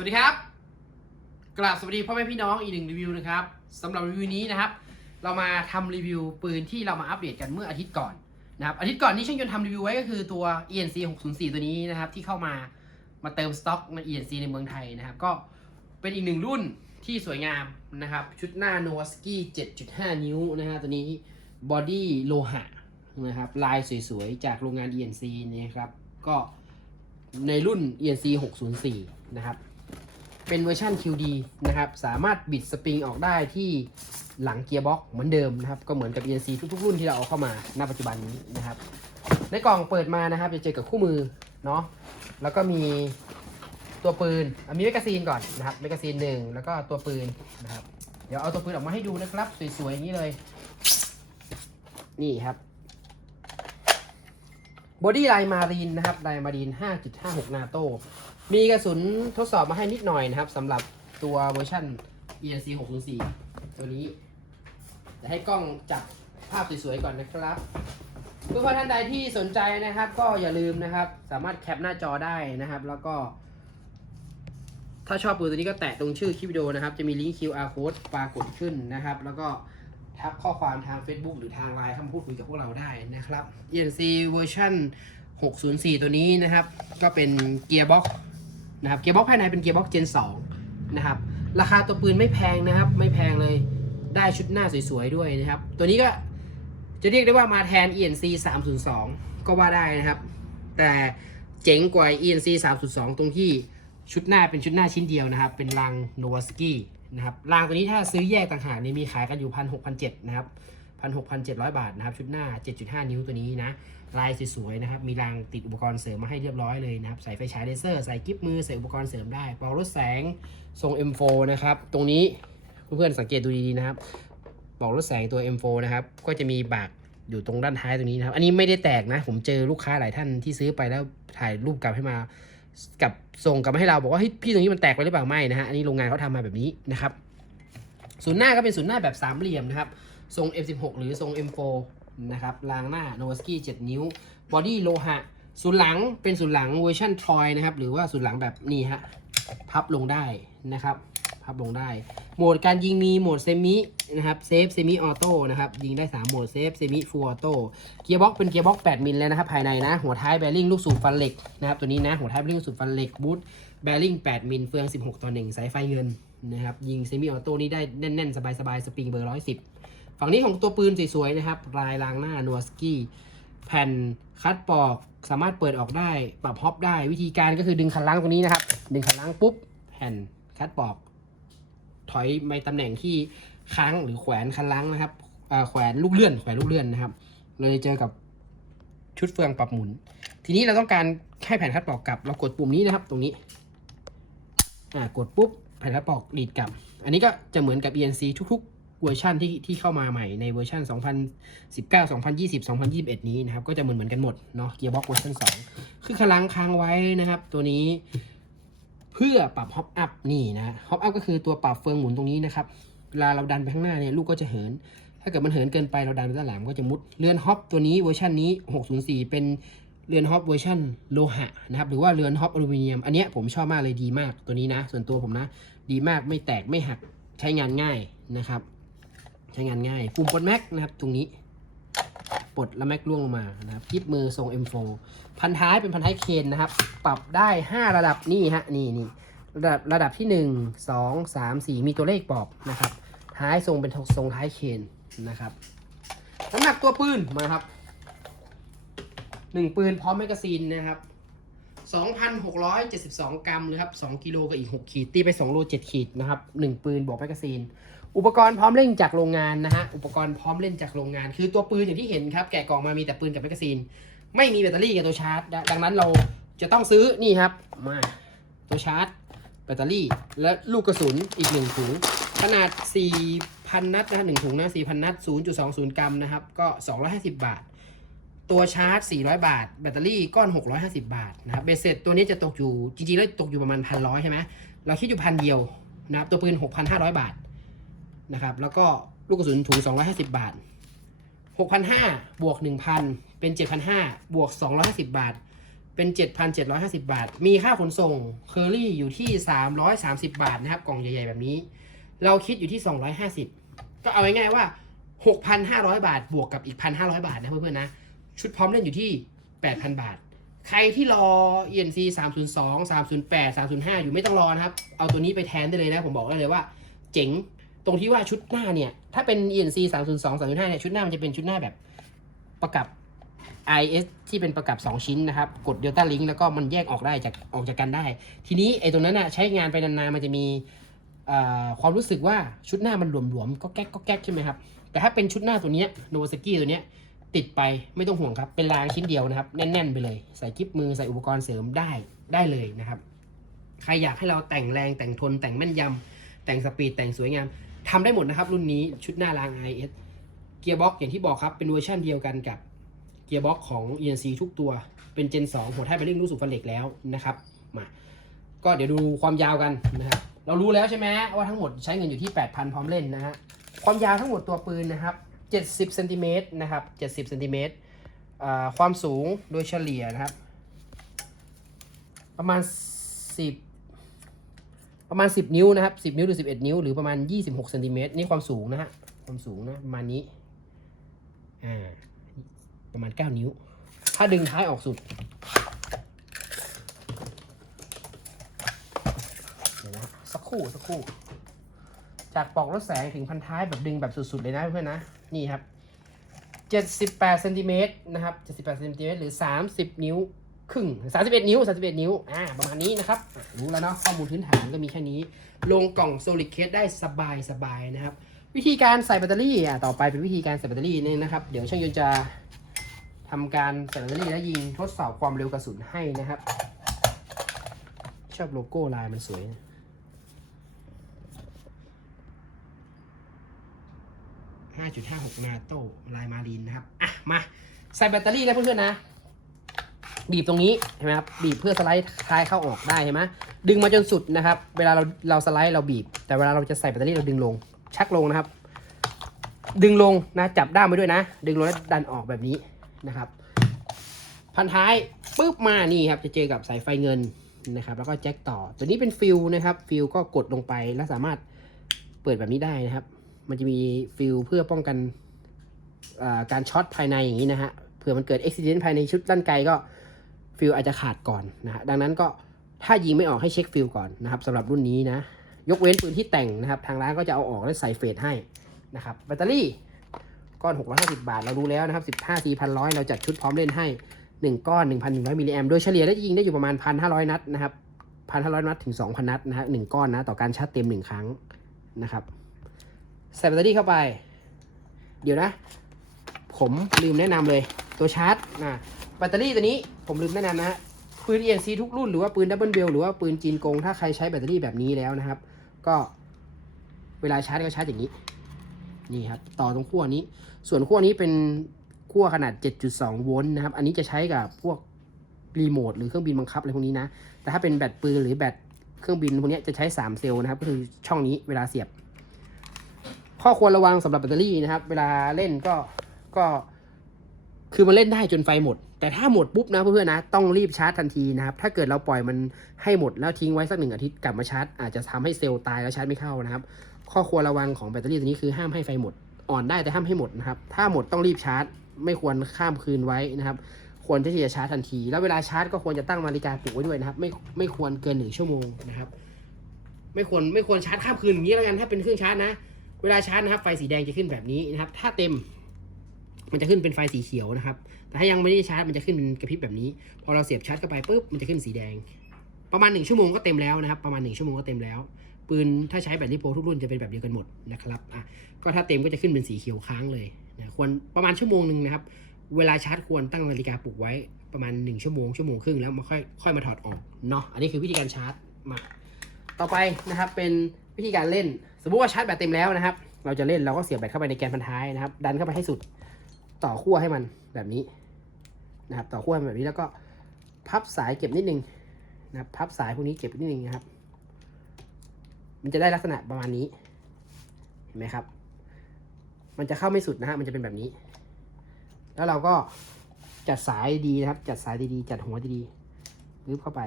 วัสดีครับ กราบสวัสดีพ่อแม่พี่น้องอีกหนึ่งรีวิวนะครับสำหรับรีวิวนี้นะครับ เรามาทำรีวิวปืนที่เรามาอัปเดตกันเมื่ออาทิตย์ก่อนนะครับอาทิตย์ก่อนที่ช่างยนต์ทำรีวิวไว้ก็คือตัว ENC 604 ตัวนี้นะครับ ที่เข้ามามาเติมสต็อกใน ENC ในเมืองไทยนะครับ ก็เป็นอีกหนึ่งรุ่นที่สวยงามนะครับ ชุดหน้า n o w a s k i 7.5 นิ้วนะฮะตัวนี้บอดี้โลหะนะครับลายสวยๆ จากโรงงาน ENC นะครับ ก็ในรุ่น ENC 604 นะครับ เป็นเวอร์ชัน QD นะครับ สามารถบิดสปริงออกได้ที่หลังเกียร์บ็อกเหมือนเดิมนะครับ ก็เหมือนกับ ENC ทุกๆรุ่นที่เราเอาเข้ามาณปัจจุบันนี้นะครับ ในกล่องเปิดมานะครับ จะเจอกับคู่มือเนาะ แล้วก็มีตัวปืนมีแมกกาซีนก่อนนะครับ แมกกาซีนหนึ่งแล้วก็ตัวปืนนะครับ เดี๋ยวเอาตัวปืนออกมาให้ดูนะครับ สวยๆอย่างนี้เลย นี่ครับ บอดี้ไลน์มารีนนะครับไลน์มารีน 5.56 นาโตมีกระสุนทดสอบมาให้นิดหน่อยนะครับสำหรับตัวเวอร์ชัน ENC 604ตัวนี้จะให้กล้องจับภาพสวยๆก่อนนะครับเพื่อนๆท่านใดที่สนใจนะครับ ก็อย่าลืมนะครับ สามารถแคปหน้าจอได้นะครับ แล้วก็ ถ้าชอบปืนตัวนี้ก็แตะตรงชื่อคลิปวิดีโอนะครับ จะมีลิงก์ QR code ปรากฏขึ้นนะครับ แล้วก็ ทักข้อความทาง Facebook หรือทางไลน์เข้ามาพูดคุยกับพวกเราได้นะครับ ENC เวอร์ชัน604 ตัวนี้นะครับ ก็เป็นเกียร์บ็อกนะครับเกียร์บ็อกภายในเป็นเกียร์บ็อกเจน2นะครับ ราคาตัวปืนไม่แพงนะครับ ไม่แพงเลยได้ชุดหน้าสวยๆด้วยนะครับ ตัวนี้ก็จะเรียกได้ว่ามาแทน ENC 302 ก็ว่าได้นะครับ แต่เจ๋งกว่า ENC 302 ตรงที่ชุดหน้าเป็นชุดหน้าชิ้นเดียวนะครับ เป็นรางโนวาสกี้ นะครับรางตัวนี้ถ้าซื้อแยกต่างหากนี่มีขายกันอยู่พันหกพันเจ็ดนะครับพันหกพันเจ็ดร้อยบาทนะครับชุดหน้า7.5นิ้วตัวนี้นะลายสวยๆนะครับมีรางติดอุปกรณ์เสริมมาให้เรียบร้อยเลยนะครับใส่ไฟฉายเลเซอร์ใส่กิ๊บมือใส่อุปกรณ์เสริมได้ปลอกลดแสงทรง M4 นะครับตรงนี้เพื่อนๆสังเกตดูดีๆนะครับปลอกลดแสงตัว M4 นะครับก็จะมีบากอยู่ตรงด้านท้ายตรงนี้นะครับ อันนี้ไม่ได้แตกนะ ผมเจอลูกค้าหลายท่านที่ซื้อไปแล้วถ่ายรูปกลับให้มา กับส่งกลับมาให้เราบอกว่าเฮ้ยพี่ตรงนี้มันแตกไปหรือเปล่าไม่นะฮะอันนี้โรงงานเขาทำมาแบบนี้นะครับศูนย์หน้าก็เป็นศูนย์หน้าแบบสามเหลี่ยมนะครับทรง M16 หรือทรง M4 นะครับรางหน้าโนวสกี้7นิ้วบอดี้โลหะศูนย์หลังเป็นศูนย์หลังเวอร์ชันทรอยนะครับหรือว่าศูนย์หลังแบบนี้ฮะพับลงได้นะครับ พับลงได้ โหมดการยิงมีโหมดเซมินะครับเซฟเซมิออโต้นะครับยิงได้ 3 โหมดเซฟเซมิฟูลออโต้เกียร์บ็อกเป็นเกียร์บ็อก8มิลแล้วนะครับภายในนะ หัวท้ายแบริ่งลูกสูบฟันเหล็กนะครับตัวนี้นะหัวท้ายแบริ่งลูกสูบฟันเหล็กบูทแบริ่ง8มิลเฟือง 16 ต่อ 1 สายไฟเงินนะครับยิงเซมิออโต้นี่ได้แน่นๆ สบายๆสปริงเบอร์ 110 ฝั่งนี้ของตัวปืนสวยๆนะครับลายรางหน้านัวสกี้แผ่นคัดปอกสามารถเปิดออกได้ปรับฮอปได้วิธีการก็คือดึงคันล้างตรงนี้นะครับ ดึงคันล้างปุ๊บแผ่นคัดปอก ถอยไปตำแหน่งที่ค้างหรือแขวนคันล้างนะครับแขวนลูกเลื่อนแขวนลูกเลื่อนนะครับ เราจะเจอกับชุดเฟืองปรับหมุน ทีนี้เราต้องการให้แผ่นคัดปอกกลับ เรากดปุ่มนี้นะครับ ตรงนี้อ่ากดปุ๊บแผ่นคัดปอกดีดกลับ อันนี้ก็จะเหมือนกับ ENC ทุก ๆ เวอร์ชันที่ที่เข้ามาใหม่ในเวอร์ชัน2019 2020 2021 นี้นะครับ ก็จะเหมือนเหมือนกันหมดเนาะเกียร์บ็อกเวอร์ชัน2คือคลังค้างไว้นะครับ ตัวนี้ พื่อปรับฮอปอัพนี่นะฮอปอัพก็คือตัวปรับเฟืองหมุนตรงนี้นะครับเวลาเราดันไปข้างหน้าเนี่ยลูกก็จะเหิน ถ้าเกิดมันเหินเกินไปเราดันไปด้านหลังก็จะมุดเรือนฮอปตัวนี้เวอร์ชันนี้ 604 เป็นเรือนฮอปเวอร์ชันโลหะนะครับหรือว่าเรือนฮอปอลูมิเนียม อันเนี้ยผมชอบมากเลยดีมากตัวนี้นะ ส่วนตัวผมนะ ดีมากไม่แตกไม่หักใช้งานง่ายนะครับ ใช้งานง่ายปุ่มปลดแม็กนะครับตรงนี้ ปลดแล้วแม็กล่วงลงมานะครับยิบมือทรง M4 พันท้ายเป็นพันท้ายเคนนะครับ ปรับได้ 5 ระดับนี่ฮะนี่นี่ระดับระดับที่ 1 2 3 4 มีตัวเลขบอกนะครับ ท้ายทรงเป็นทรงท้ายเคนนะครับน้ำหนักตัวปืนมาครับหนึ่งปืนพร้อมแมกกาซีนนะครับ2,672 กรัมเลยครับ 2 กิโลกับอีก 6 ขีด ตีไป 2 โล 7 ขีดนะครับ 1 ปืนบวกแมกกาซีน อุปกรณ์พร้อมเล่นจากโรงงานนะฮะ อุปกรณ์พร้อมเล่นจากโรงงาน คือตัวปืนอย่างที่เห็นครับ แกะกล่องมามีแต่ปืนกับแมกกาซีน ไม่มีแบตเตอรี่กับตัวชาร์จ ดังนั้นเราจะต้องซื้อนี่ครับ มา ตัวชาร์จ แบตเตอรี่ และลูกกระสุนอีก1ถุง ขนาด 4,000 นัดนะหนึ่งถุงนะ4,000 นัด 0.20 กรัมนะครับ ก็ 250 บาท ตัวชาร์จ 400 บาท แบตเตอรี่ก้อน 650 บาทนะครับ เบสเสร็จตัวนี้จะตกอยู่ จริงๆแล้วตกอยู่ประมาณพันร้อยใช่ไหมเราคิดอยู่พันเดียวนะครับ ตัวปืน 6,500 บาท นะครับ แล้วก็ลูกกระสุนถุง 250 บาท 6,500 บวก 1,000 เป็น 7,500 บวก 250 บาท เป็น 7,750 บาท มีค่าขนส่งเคอรี่อยู่ที่ 330 บาทนะครับ กล่องใหญ่ๆ แบบนี้ เราคิดอยู่ที่ 250 ก็เอาง่ายๆว่า 6,500 บาท บวกกับอีก 1,500 บาทนะเพื่อนๆนะ ชุดพร้อมเล่นอยู่ที่ 8,000 บาท ใครที่รอ ENC 302 308 305 อยู่ไม่ต้องรอนะครับ เอาตัวนี้ไปแทนได้เลยนะ ผมบอกได้เลยว่า เจ๋ง ตรงที่ว่าชุดหน้าเนี่ย ถ้าเป็น ENC 302 305เนี่ยชุดหน้ามันจะเป็นชุดหน้าแบบประกับ IS ที่เป็นประกับ 2 ชิ้นนะครับ กด Delta Link แล้วก็มันแยกออกได้จากออกจากกันได้ ทีนี้ไอ้ตรงนั้นน่ะใช้งานไปนานๆมันจะมีความรู้สึกว่าชุดหน้ามันหลวมๆก็แก๊กก็แก๊กใช่ไหมครับ แต่ถ้าเป็นชุดหน้าตัวเนี้โนวาสกี้ตัวเนี้ยติดไปไม่ต้องห่วงครับ เป็นรางชิ้นเดียวนะครับ แน่น ๆ ไปเลย ใส่กิ๊บมือใส่อุปกรณ์เสริมได้ได้เลยนะครับ ใครอยากให้เราแต่งแรงแต่งทนแต่งแม่นยำแต่งสปีดแต่งสวยงาม ทำได้หมดนะครับ รุ่นนี้ชุดหน้าราง IS เกียร์บ็อกอย่างที่บอกครับ เป็นเวอร์ชันเดียวกันกับเกียร์บ็อกของ ENC ทุกตัว เป็น Gen 2 หัวท้ายเบลลิงลูกสูบฟันเหล็กแล้วนะครับ มา ก็เดี๋ยวดูความยาวกันนะครับ เรารู้แล้วใช่ไหมว่าทั้งหมดใช้เงินอยู่ที่ 8,000 พร้อมเล่นนะฮะ ความยาวทั้งหมดตัวปืนนะครับ 70เซนติเมตรนะครับ 70เซนติเมตรความสูงโดยเฉลี่ยนะครับ ประมาณ 10 ประมาณ 10 นิ้วนะครับ 10 นิ้วหรือ 11 นิ้ว หรือประมาณ 26เซนติเมตรนี่ความสูงนะฮะ ความสูงนะประมาณนี้ อ่า ประมาณ 9 นิ้ว ถ้าดึงท้ายออกสุดเดี๋ยวนะสักครู่สักครู่ จากปลอกรถแสงถึงพันท้ายแบบดึงแบบสุดๆเลยนะเพื่อนนะ นี่ครับ 78เซนติเมตรนะครับ 78เซนติเมตรหรือ 30 นิ้ว ครึ่ง31 นิ้ว 31 นิ้ว อ่า ประมาณนี้นะครับ รู้แล้วเนาะ ข้อมูลพื้นฐานก็มีแค่นี้ ลงกล่อง solid case ได้สบายสบายนะครับ วิธีการใส่แบตเตอรี่ อะต่อไปเป็นวิธีการใส่แบตเตอรี่นี่นะครับ เดี๋ยวช่างยนต์จะทำการใส่แบตเตอรี่และยิงทดสอบความเร็วกระสุนให้นะครับ ชอบโลโก้ลายมันสวยนะ5.56นาโต้ลายมารีนนะครับ อะ มา ใส่แบตเตอรี่นะเพื่อนๆนะ บีบตรงนี้ใช่ไหมครับบีบเพื่อสไลด์คลายเข้าออกได้ใช่ไหมดึงมาจนสุดนะครับ เวลาเราเราสไลด์เราบีบ แต่เวลาเราจะใส่แบตเตอรี่เราดึงลง ชักลงนะครับ ดึงลงนะจับด้ามไปด้วยนะ ดึงลงแล้วดันออกแบบนี้นะครับ พันท้ายปุ๊บมานี่ครับจะเจอกับสายไฟเงินนะครับ แล้วก็แจ็คต่อ ตัวนี้เป็นฟิลนะครับ ฟิลก็กดลงไปแล้วสามารถเปิดแบบนี้ได้นะครับ มันจะมีฟิลเพื่อป้องกันการช็อตภายในอย่างนี้นะฮะเผื่อมันเกิดอุบิเหตุภายในชุดลั่นไกก็ ฟิลอาจจะขาดก่อนนะฮะดังนั้นก็ถ้ายิงไม่ออกให้เช็คฟิลก่อนนะครับสำหรับรุ่นนี้นะ ยกเว้นปืนที่แต่งนะครับ ทางร้านก็จะเอาออกและใส่เฟสให้นะครับแบตเตอรี่ก้อน 650 บาท เรารู้แล้วนะครับ 15 4 1 0 0 เราจัดชุดพร้อมเล่นให้ 1 ก้อน 1,100 มิลลิแอมโดยเฉลี่ยแล้ยิงได้อยู่ประมาณ 1,500 นัดนะครับ 1,500 นัดถึง 2,000 นัดนะฮะ1ก้อนนะต่อการชาร์จเต็ม 1 ครั้งนะครับใส่แบตเตอรี่เข้าไป เดี๋ยวนะ ผมลืมแนะนำเลยตัวชาร์จนะแบตเตอรี่ตัวนี้ ผมลืมแนะนำนะฮะปืน ENC ทุกรุ่นหรือว่าปืนดับเบิลเบลหรือว่าปืนจีนกง ถ้าใครใช้แบตเตอรี่แบบนี้แล้วนะครับ ก็เวลาชาร์จก็ชาร์จอย่างนี้ นี่ครับ ต่อตรงขั้วนี้ ส่วนขั้วนี้เป็นขั้วขนาด 7.2 โวลต์นะครับ อันนี้จะใช้กับพวกรีโมทหรือเครื่องบินบังคับอะไรพวกนี้นะ แต่ถ้าเป็นแบตปืนหรือแบตเครื่องบินพวกนี้จะใช้ 3 เซลล์นะครับ ก็คือช่องนี้เวลาเสียบ ข้อควรระวังสำหรับแบตเตอรี่นะครับ เวลาเล่นก็ก็ คือมันเล่นได้จนไฟหมด แต่ถ้าหมดปุ๊บนะเพื่อนๆนะต้องรีบชาร์จทันทีนะครับ ถ้าเกิดเราปล่อยมันให้หมดแล้วทิ้งไว้สักหนึ่งอาทิตย์กลับมาชาร์จอาจจะทำให้เซลล์ตายแล้วชาร์จไม่เข้านะครับ ข้อควรระวังของแบตเตอรี่ตัวนี้คือห้ามให้ไฟหมด อ่อนได้แต่ห้ามให้หมดนะครับ ถ้าหมดต้องรีบชาร์จ ไม่ควรข้ามคืนไว้นะครับ ควรที่จะชาร์จทันที แล้วเวลาชาร์จก็ควรจะตั้งนาฬิกาปลุกไว้ด้วยนะครับ ไม่ไม่ควรเกินหนึ่งชั่วโมงนะครับ ไม่ควรไม่ควรชาร์จข้ามคืนอย่างนี้แล้วกันถ้าเป็นเครื่องชาร์จนะ เวลาชาร์จนะครับไฟสีแดงจะขึ้นแบบนี้นะครับ ถ้าเต็ม มันจะขึ้นเป็นไฟสีเขียวนะครับ แต่ถ้ายังไม่ได้ชาร์จมันจะขึ้นเป็นกระพริบแบบนี้ พอเราเสียบชาร์จเข้าไปปุ๊บ มันจะขึ้นสีแดง ประมาณหนึ่งชั่วโมงก็เต็มแล้วนะครับ ประมาณหนึ่งชั่วโมงก็เต็มแล้ว ปืนถ้าใช้แบตลิโพทุกรุ่นจะเป็นแบบเดียวกันหมดนะครับอะก็ถ้าเต็มก็จะขึ้นเป็นสีเขียวค้างเลยนะควรประมาณชั่วโมงหนึ่งนะครับ เวลาชาร์จควรตั้งนาฬิกาปลุกไว้ประมาณ 1 ชั่วโมงชั่วโมงครึ่งแล้วมาค่อยค่อยมาถอดออกเนาะ อันนี้คือวิธีการชาร์จมา ต่อไปนะครับเป็นวิธีการเล่น สมมุติว่าชาร์จแบตเต็มแล้วนะครับ เราจะเล่นเราก็เสียบแบตเข้าไปในแกนพันท้ายนะครับ ดันเข้าไปให้สุด ต่อขั้วให้มันแบบนี้นะครับ ต่อขั้วให้มันแบบนี้แล้วก็พับสายเก็บนิดนึงนะครับพับสายพวกนี้เก็บนิดนึงนะครับ มันจะได้ลักษณะประมาณนี้ เห็นไหมครับ มันจะเข้าไม่สุดนะฮะมันจะเป็นแบบนี้ แล้วเราก็จัดสายดีนะครับ จัดสายดีๆจัดหัวดีลึบเข้าไป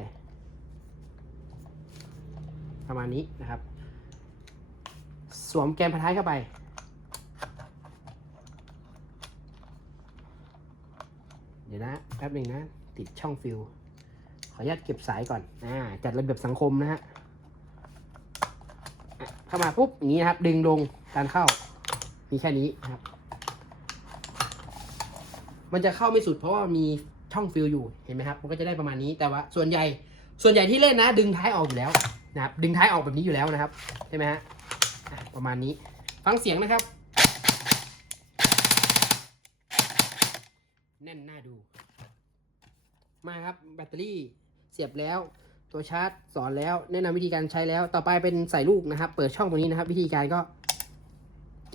ประมาณนี้นะครับ สวมแกนพันท้ายเข้าไป ดี๋ยวนะแป๊บหนึ่งนะ ติดช่องฟิลขออนุญาตเก็บสายก่อนอ่าจัดระเบียบสังคมนะฮะเข้ามาปุ๊บอย่างนี้นะครับ ดึงลงการเข้า มีแค่นี้นะครับ มันจะเข้าไม่สุดเพราะว่ามีช่องฟิลอยู่เห็นไหมครับ มันก็จะได้ประมาณนี้แต่ว่า ส่วนใหญ่ ส่วนใหญ่ที่เล่นนะ ดึงท้ายออกอยู่แล้วนะครับ ดึงท้ายออกแบบนี้อยู่แล้วนะครับใช่ไหมฮะประมาณนี้ฟังเสียงนะครับ น่นน้าดู มาครับแบตเตอรี่เสียบแล้ว ตัวชาร์จสอนแล้ว แนะนำวิธีการใช้แล้ว ต่อไปเป็นใส่ลูกนะครับ เปิดช่องตรงนี้นะครับ วิธีการก็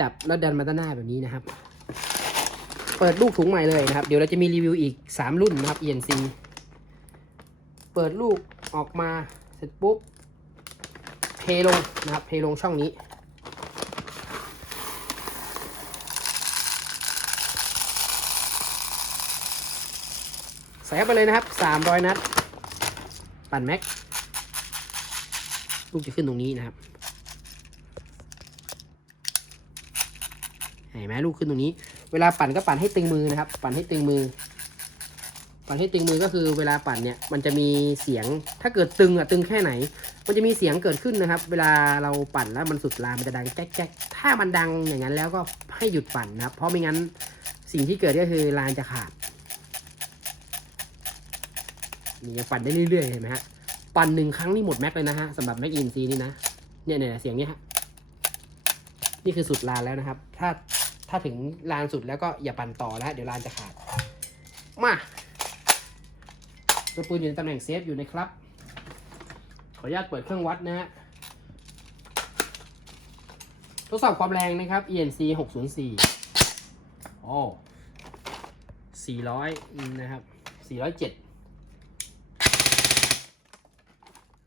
จับแล้วดันมาด้านหน้าแบบนี้นะครับ เปิดลูกถุงใหม่เลยนะครับ เดี๋ยวเราจะมีรีวิวอีก 3 รุ่นนะครับ ENC เปิดลูกออกมาเสร็จปุ๊บเทลงนะครับเทลงช่องนี้ ใส่เข้าไปเลยนะครับ 300 นัด ปั่นแม็ก ลูกจะขึ้นตรงนี้นะครับ เห็นไหมลูกขึ้นตรงนี้ เวลาปั่นก็ปั่นให้ตึงมือนะครับ ปั่นให้ตึงมือ ปั่นให้ตึงมือก็คือเวลาปั่นเนี่ย มันจะมีเสียง ถ้าเกิดตึงอะตึงแค่ไหน มันจะมีเสียงเกิดขึ้นนะครับ เวลาเราปั่นแล้วมันสุดลามันจะดังแจ๊กแจ๊กถ้ามันดังอย่างนั้นแล้วก็ให้หยุดปั่นนะครับ เพราะไม่งั้นสิ่งที่เกิดก็คือลานจะขาด นี่ยังปั่นได้เรื่อยๆเห็นไหมฮะปั่นหนึ่งครั้งนี่หมดแม็กเลยนะฮะสำหรับแม็กอินซีนี่นะเนี่ยเนี่ยเสียงนี้ฮะนี่คือสุดลานแล้วนะครับ ถ้าถ้าถึงลานสุดแล้วก็อย่าปั่นต่อแล้วเดี๋ยวลานจะขาด มาตัวปืนอยู่ในตำแหน่งเซฟอยู่ในครับ ขออนุญาตเปิดเครื่องวัดนะฮะทดสอบความแรงนะครับ ENC 604 โอ้400 นะครับ 407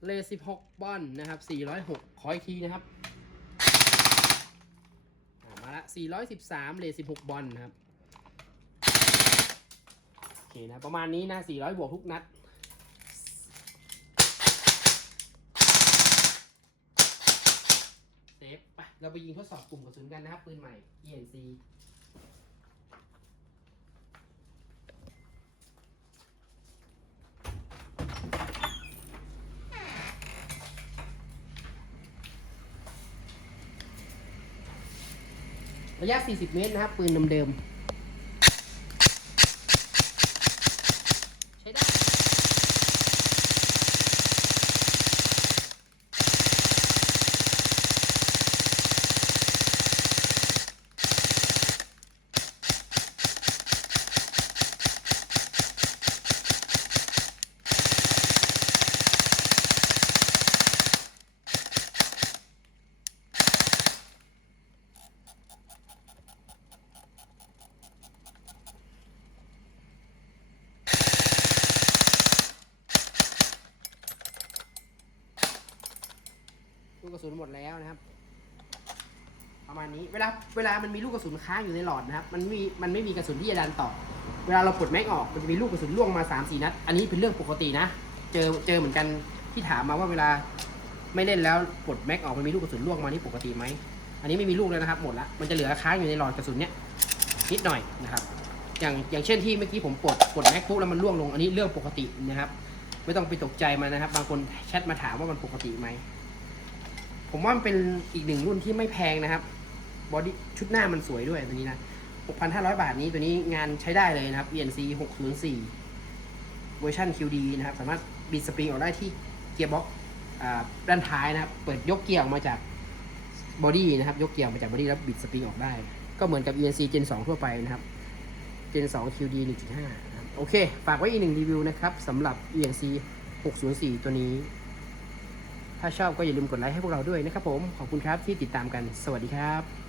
เลสิบหกบอลนะครับสี่ร้อยหกขออีกทีนะครับมาละสี่ร้อยสิบสามเลสิบหกบอลนะครับโอเคนะประมาณนี้นะสี่ร้อยบวกทุกนัดเซฟไปเราไปยิงทดสอบกลุ่มกระสุนกันนะครับปืนใหม่ ENC ระยะ 40 เมตรนะครับ ปืนเดิมๆใช้ได้ ลูกกระสุนหมดแล้วนะครับ ประมาณนี้ เวลาเวลามันมีลูกกระสุนค้างอยู่ในหลอดนะครับ มันมีมันไม่มีกระสุนที่จะดันต่อ เวลาเราปลดแม็กออกมันจะมีลูกกระสุนล่วงมา3ามสี่นัด อันนี้เป็นเรื่องปกตินะ เจอเจอเหมือนกันที่ถามมาว่าเวลาไม่เล่นแล้วปลดแม็กออกมันมีลูกกระสุนล่วงมานี่ปกติไหม อันนี้ไม่มีลูกแล้วนะครับหมดละ มันจะเหลือค้างอยู่ในหลอดกระสุนเนี้ยนิดหน่อยนะครับ อย่างอย่างเช่นที่เมื่อกี้ผมปลดปลดแม็กปุ๊บแล้วมันล่วงลง อันนี้เรื่องปกตินะครับ ไม่ต้องไปตกใจมันนะครับ บางคนแชทมาถามว่ามันปกติไหมผมว่ามันเป็นอีกหนึ่งรุ่นที่ไม่แพงนะครับ บอดี้ชุดหน้ามันสวยด้วยตัวนี้นะ 6,500 บาทนี้ตัวนี้งานใช้ได้เลยนะครับ ENC 604 เวอร์ชัน QD นะครับ สามารถบิดสปริงออกได้ที่เกียร์บ็อกอด้านท้ายนะครับ เปิดยกเกียร์ออกมาจากบอดี้นะครับ ยกเกียร์ออกมาจากบอดี้แล้วบิดสปริงออกได้ ก็เหมือนกับ ENC Gen 2 ทั่วไปนะครับ Gen 2 QD 1.5นะโอเค ฝากไว้อีกหนึ่งรีวิวนะครับสำหรับ ENC 604 ตัวนี้ถ้าชอบก็อย่าลืมกดไลค์ให้พวกเราด้วยนะครับผม ขอบคุณครับที่ติดตามกัน สวัสดีครับ